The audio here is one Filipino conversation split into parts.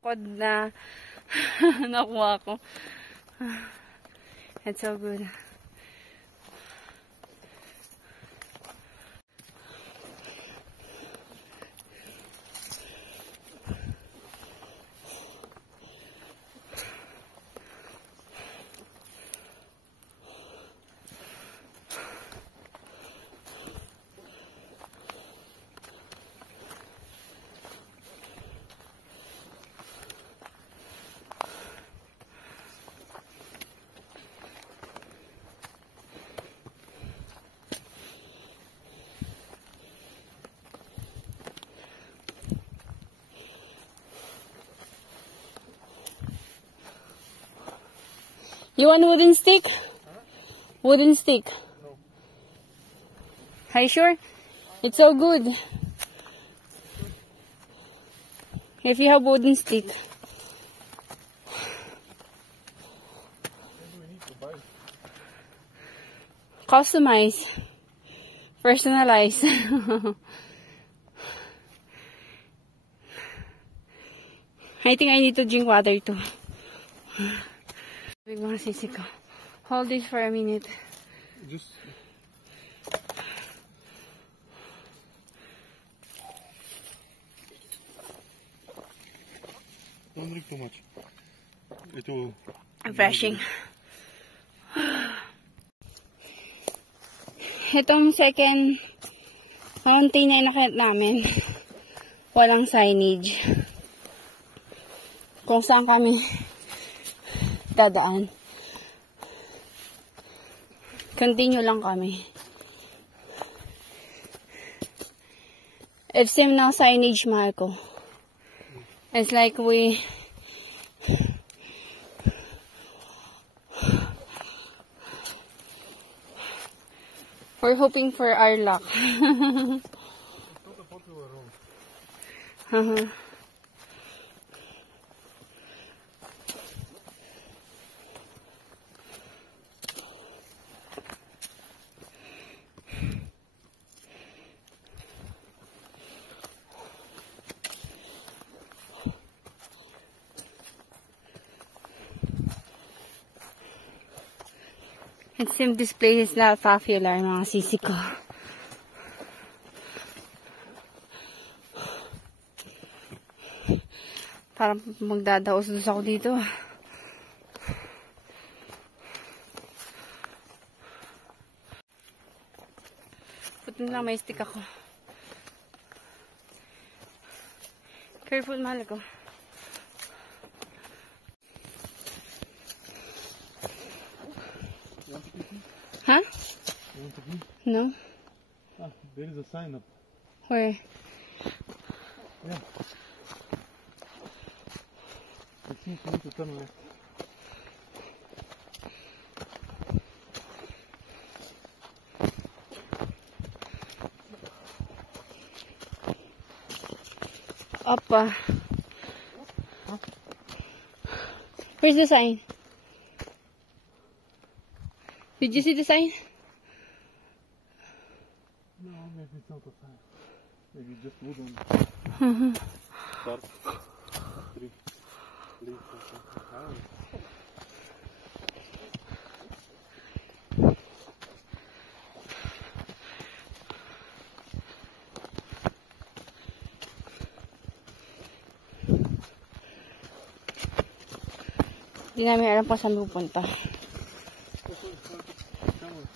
Kod na nakuha ko. It's so good. You want wooden stick? Huh? Wooden stick? No. Are you sure? It's so good. If you have wooden stick. Customize. Personalize. I think I need to drink water too. Big mga sisi ko. Hold this for a minute. Just... Don't drink too much. It will... Refreshing. Itong second mountain na inakit namin, walang signage kung saan kami dadaan. Continue lang kami. It's same na signage, Marco. It's like we're hoping for our luck. It's not a popular road. It seems this place is not popular, mga sisi ko. Parang magdadaos-dos ako dito. Puti na lang may stick ako. Careful, mahal ko. Huh? You want to pee? No. Ah, there is a sign up. Where? Yeah. I think you need to turn left. Up. Huh? Where's the sign? Did you see the sign? No, maybe it's not a sign. Maybe just wooden. Start. Street. Leaf or something. I don't know. Hindi namin alam pa saan pupunta.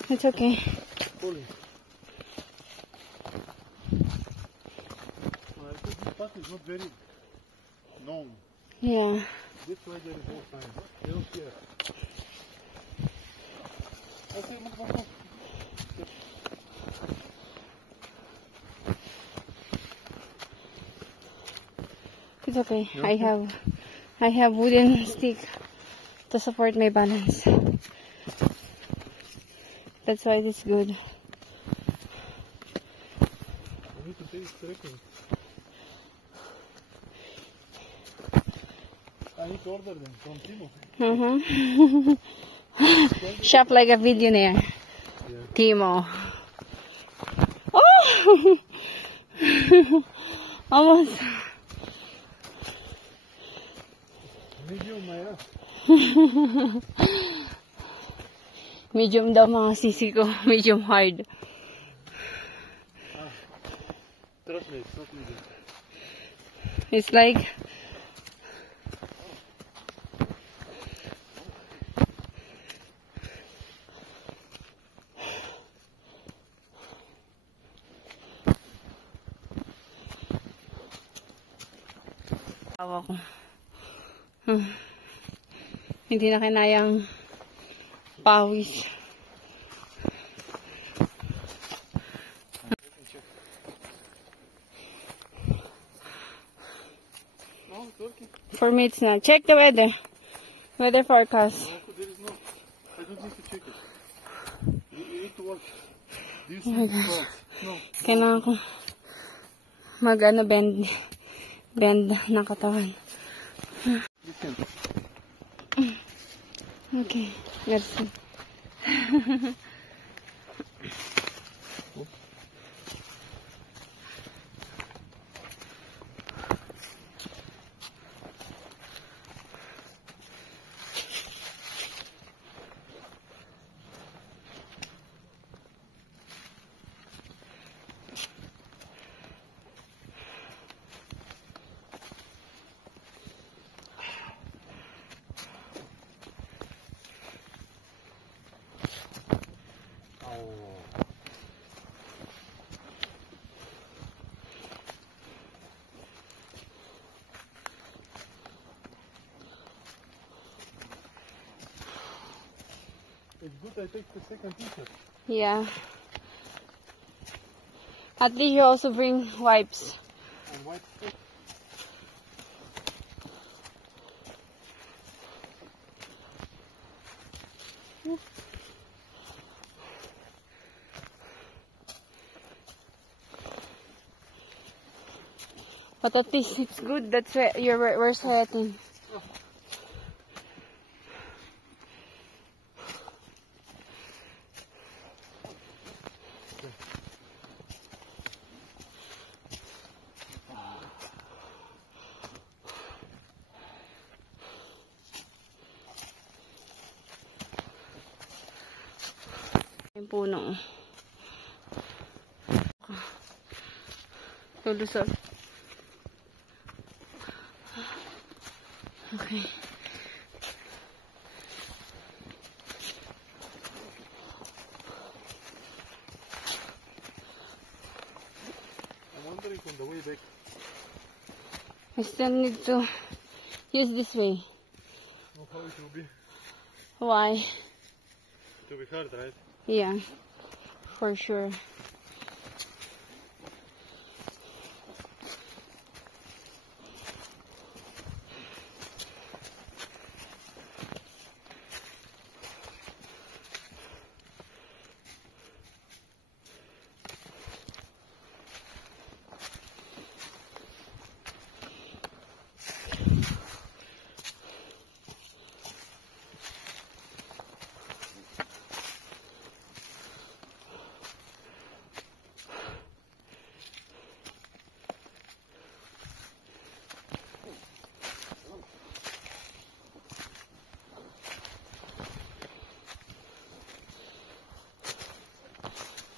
It's okay. Fully. I think this path is not very known. Yeah. This way there is no sign. You don't care. I say, it's okay. I have wooden stick to support my balance. That's why it's good. I need to take trekking. I need to order them from Timo. Shop like a billionaire. Yeah. Timo. Oh! Almost. Medium, Maya. Medium daw mga sisi ko. Medium hard. Trust me, it's not medium. It's like... Tawa ko. Hindi na kinayang pawis. No, it's okay. For me, it's not. Check the weather. Weather forecast. No, there is no. I don't need to check it. You need to watch. Do you see my the clouds? No. Kailangan ko bend ng katawan. Listen. Okay, merci. It's good I take the second t-shirt. Yeah. At least you also bring wipes. And white stick. But at least it's good that we're sweating. Yung puno. Lulusot. Okay. I'm wondering on the way back. I still need to use this way. Oh, how it will be. Why? It will be hard, right? Yeah, for sure.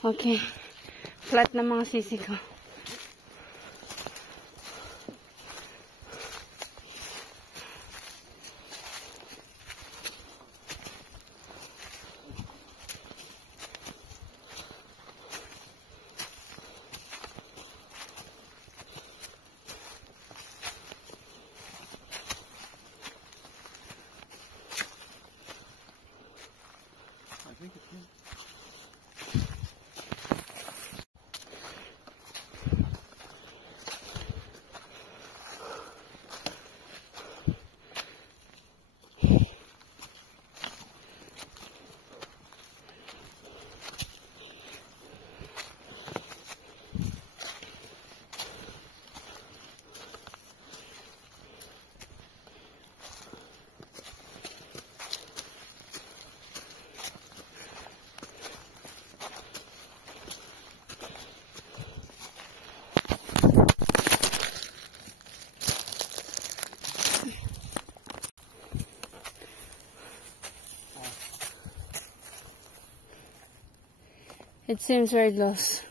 Okay. Flat na mga sisi ko. I think it's good. It seems we're lost.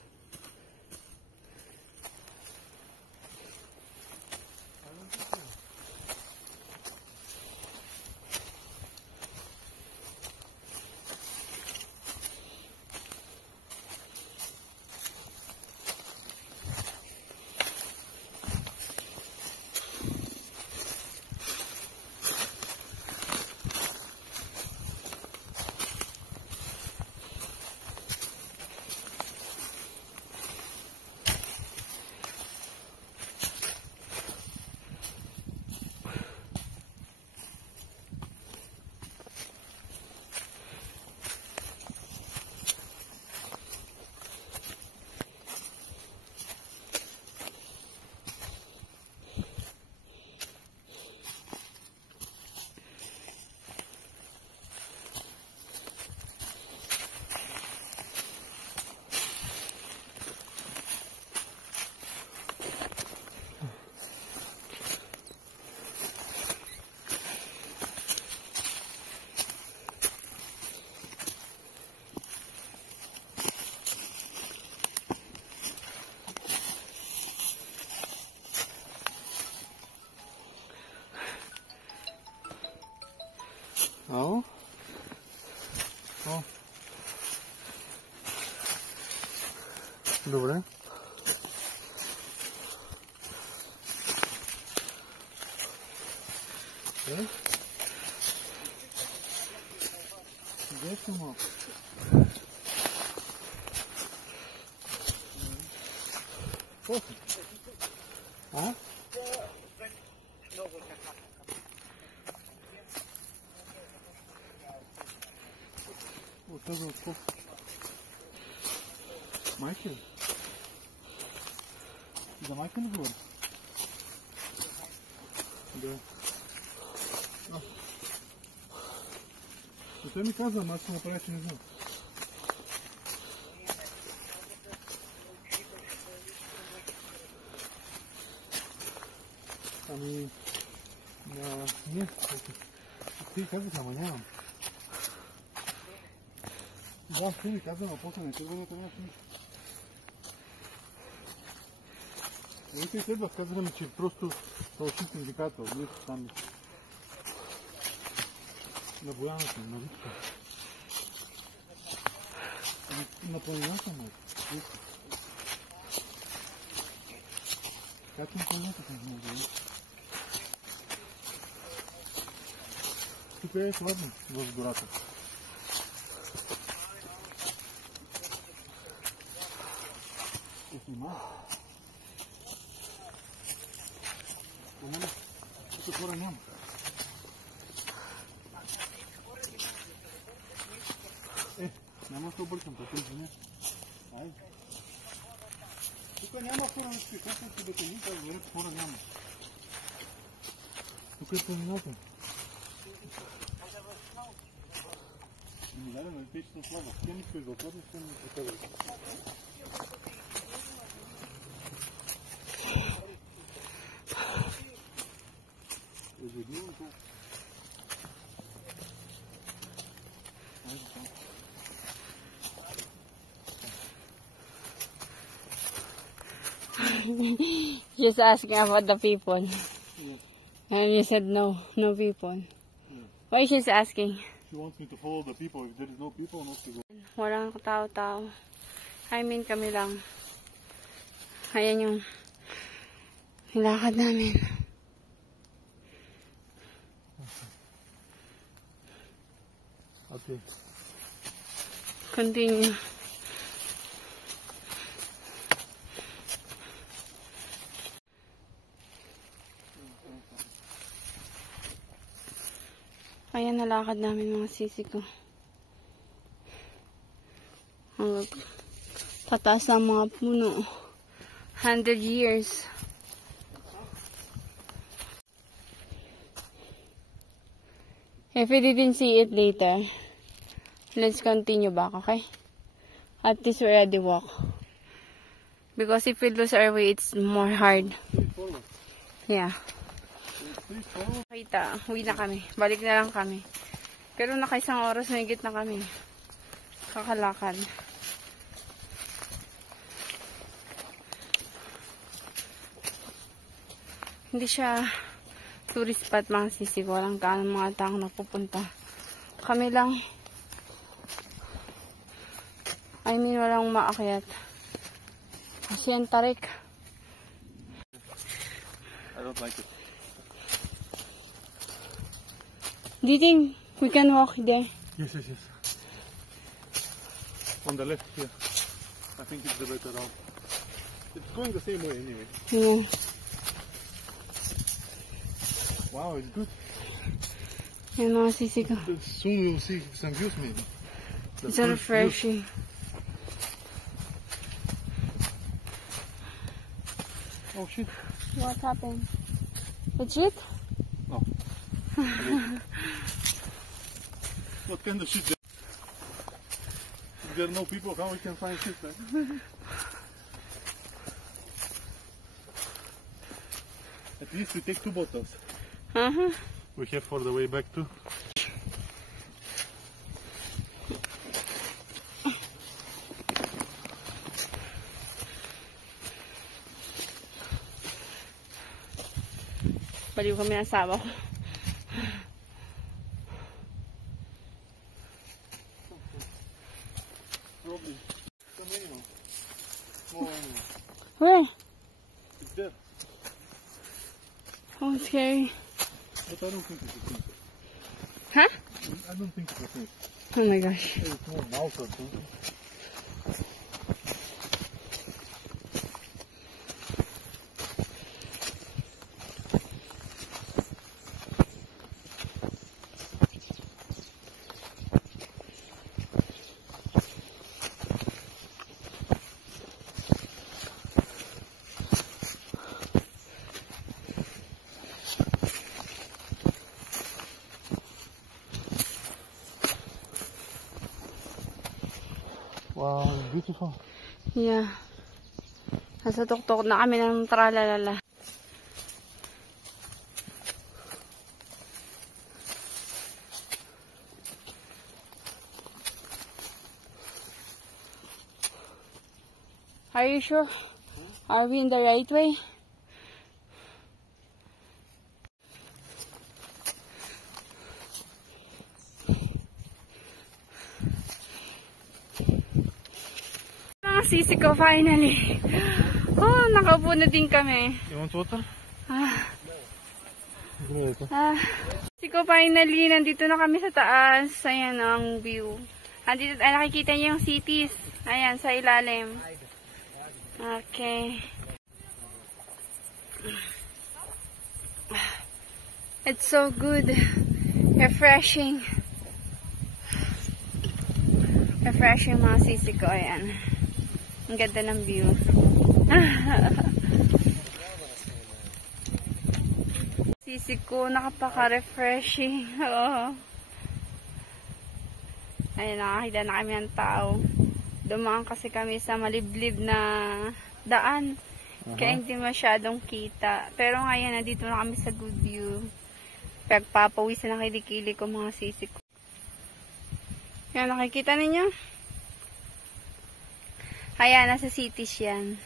Oh? Oh. Добре. Е? Де си малко? Какво си? А? Отказвам какво? Майка ли? За майка ли говори? Да. Но той ми каза, ама аз ще направя, че не знам. Ами... Не, ти казах, ама нямам. Да, ти ми каза, ама после не се върна това нещо. И следва, казаха ми, че просто фалшив индикатор, нещо там на бояната, на витка. На планината му. Така че на планината съм знал. Тук е хладно в гората. Снимай. Няма. Тук хора няма. Няма да се объркам, така извиня. Ай. Тук няма хора на спи. Колко си бетени, това говорят, хора няма. Тук е планината. Да, но те ще са слаба. Те не искаш да отвориш, те не покажат. Just asking about the people. Yeah. And you said no, no people. Yeah. Why she's asking? She wants me to follow the people. If there is no people, no to go. Walang tao-tao. I mean kami lang. Ayan yung nilakad namin. Okay. Continue. Ayan, nalakad namin mga sisi ko. Hanggang tataas ng mga puno. 100 years. If we didn't see it later, let's continue back, okay? At least we already walk. Because if we lose our way, it's more hard. Yeah. Kita, uwi na kami. Balik na lang kami. Pero nakaisang oras, mahigit na kami. Kakalakad. Hindi siya tourist spot mga sisi. Walang gaano mga taong nagpupunta. Kami lang. I mean, walang maakyat. Kasi ang tarik. I don't like it. Do you think we can walk there? Yes, yes, yes. On the left here. I think it's the better route. It's going the same way anyway. Yeah. Wow, it's good. Yan mga sisi ko. Soon we'll see some views maybe. It's so refreshing. Oh shit. What happened? Legit? Oh. What kind of shit? If there are no people, how we can find shit, man? At least we take 2 bottles. We have for the way back too. Baliw kami ng asawa ko. Probably some animal. Small animal. Where? It's there. Oh, scary. But I don't think it's a snake. Huh? I don't think it's a snake. Oh my gosh. Maybe it's more mouse or something. Wow, it's beautiful. Yeah. Nasa tuktok na kami ng tralalala. Are you sure? Are we in the right way? Sisi ko finally. Oh, nakaupo na din kami. You want water? Sisi ko finally, nandito na kami sa taas. Ayan ang view. Nandito, nakikita niyo yung cities. Ayan, sa ilalim. Okay. It's so good. Refreshing. Refreshing mga sisi ko. Ayan. Ang ganda ng view. Sisi ko, nakapaka-refreshing. Oh. Ayun, nakakita na kami ng tao. Dumaan kasi kami sa maliblib na daan. Kaya hindi masyadong kita. Pero ngayon, nandito na kami sa good view. Pagpapawisan na kilikili ko mga sisi ko. Yan, nakikita ninyo? Kaya nasa cities yan.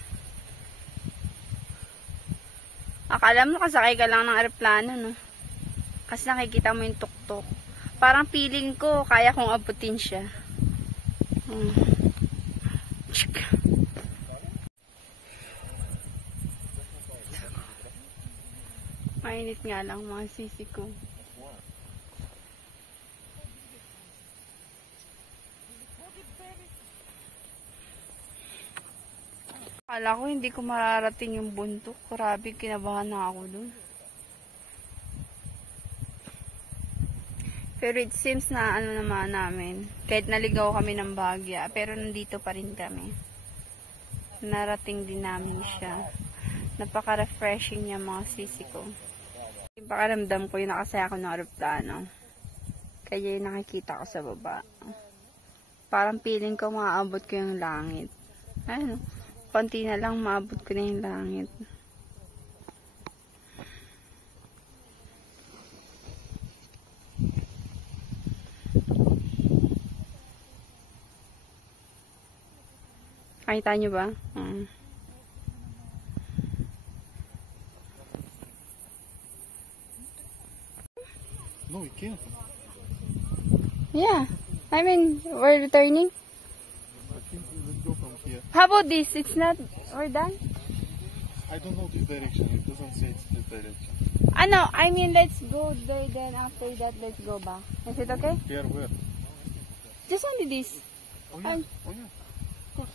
Akala mo kasakay ka lang ng aeroplano, no? Kasi nakikita mo yung tuktok. Parang feeling ko, kaya kong abutin siya. Mainit nga lang mga sisi ko. Akala ko hindi ko mararating yung bundok. Grabe, kinabahan na ako dun. Pero it seems na ano naman namin. Kahit naligaw kami ng Bagya, pero nandito pa rin kami. Narating din namin siya. Napaka-refreshing niya mga sisi ko. Yung pakaramdam ko yung nakasaya ko ng aeroplano. Kaya yung nakikita ko sa baba. Parang feeling ko maaabot ko yung langit. Ayun, konti na lang maabot ko na yung langit. Nakita nyo ba? No, we can't. Yeah. I mean, we're returning. I think let's go from here. How about this? It's not, we're done? I don't know this direction. It doesn't say it's this direction. No, I mean, let's go there, then after that, let's go back. Is it okay? Here, where? Just only this. Oh yeah. Oh yeah. Of course.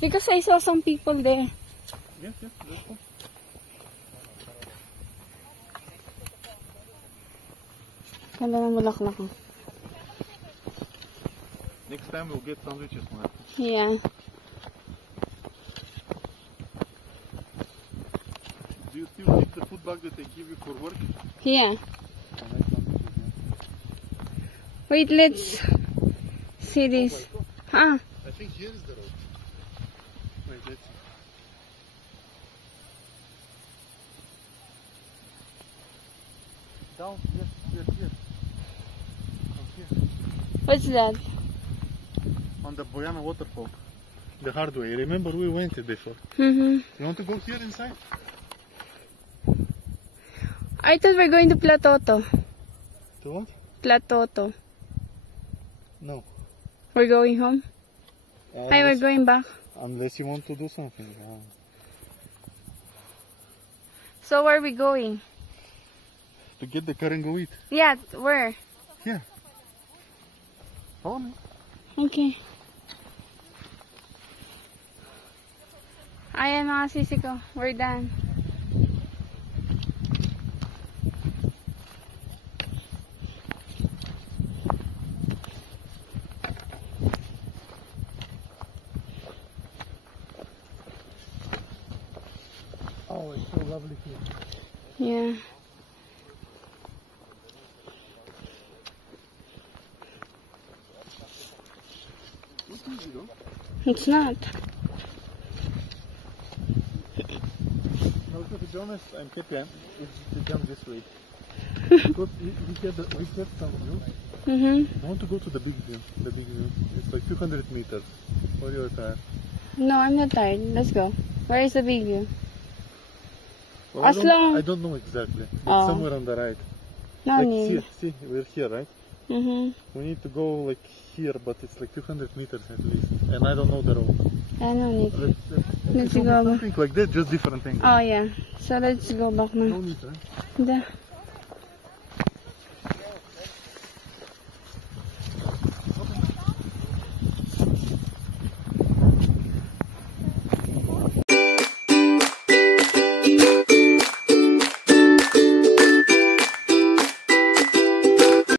Because I saw some people there. Yes, yes. Let's go. Ganda ng bulaklak. Next time we'll get sandwiches, man. Yeah. Do you still need the food bag that they give you for work? Yeah. Can I have sandwiches, yeah? Wait, let's see this. Huh? I think here is the road. Wait, let's see. Down, yes, here. From here. What's that? On the Boyana waterfall. The hard way. Remember we went it before. Mm-hmm. You want to go here inside? I thought we're going to Platoto. To what? Platoto. No. We're going home? Hi, we're going back. Unless you want to do something. So where are we going? To get the car and go eat. Yeah, where? Here. Follow me. Okay. Ayan mga sisi ko. We're done. Oh, it's so lovely here. Yeah. It's easy though. It's not. No, to be honest, I'm happy to jump this way. Because we get some view. Mm-hmm. I want to go to the big view. It's like 200 meters. Or you're tired? No, I'm not tired. Let's go. Where is the big view? Well, As long- I don't know exactly. It's Oh. somewhere on the right. No Like need. here, see, we're here, right? Mm-hmm. We need to go like here, but it's like 200 meters at least. And I don't know the road. No need. Let's go back. something like that, just different angle. Oh yeah. So let's go back No now. need, right? The